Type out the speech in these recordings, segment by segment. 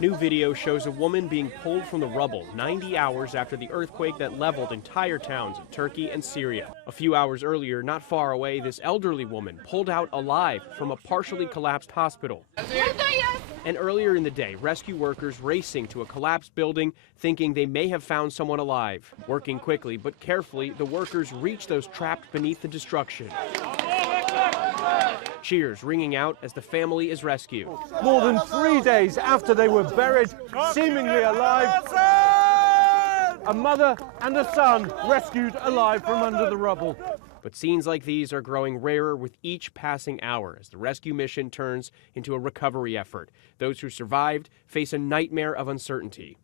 New video shows a woman being pulled from the rubble 90 hours after the earthquake that leveled entire towns in Turkey and Syria. A few hours earlier, not far away, this elderly woman pulled out alive from a partially collapsed hospital. And earlier in the day, rescue workers racing to a collapsed building, thinking they may have found someone alive. Working quickly but carefully, the workers reach those trapped beneath the destruction. Cheers ringing out as the family is rescued. More than 3 days after they were buried, seemingly alive, a mother and a son rescued alive from under the rubble. But scenes like these are growing rarer with each passing hour as the rescue mission turns into a recovery effort. Those who survived face a nightmare of uncertainty.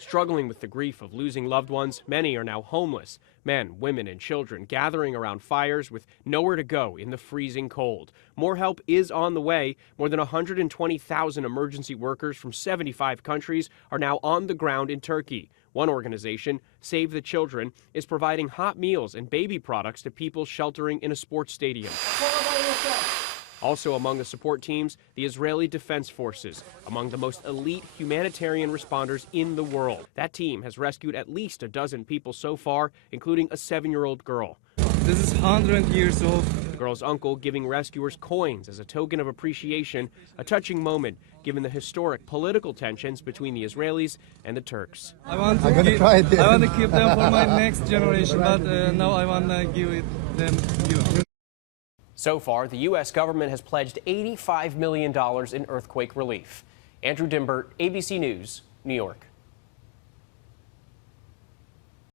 Struggling with the grief of losing loved ones, many are now homeless. Men, women, and children gathering around fires with nowhere to go in the freezing cold. More help is on the way. More than 120,000 emergency workers from 75 countries are now on the ground in Turkey. One organization, Save the Children, is providing hot meals and baby products to people sheltering in a sports stadium. Also among the support teams, the Israeli Defense Forces, among the most elite humanitarian responders in the world. That team has rescued at least a dozen people so far, including a 7-year-old girl. This is 100 years old. The girl's uncle giving rescuers coins as a token of appreciation, a touching moment given the historic political tensions between the Israelis and the Turks. I want to keep them for my next generation, but now I want to give them you. So far, the U.S. government has pledged $85 million in earthquake relief. Andrew Dimbert, ABC News, New York.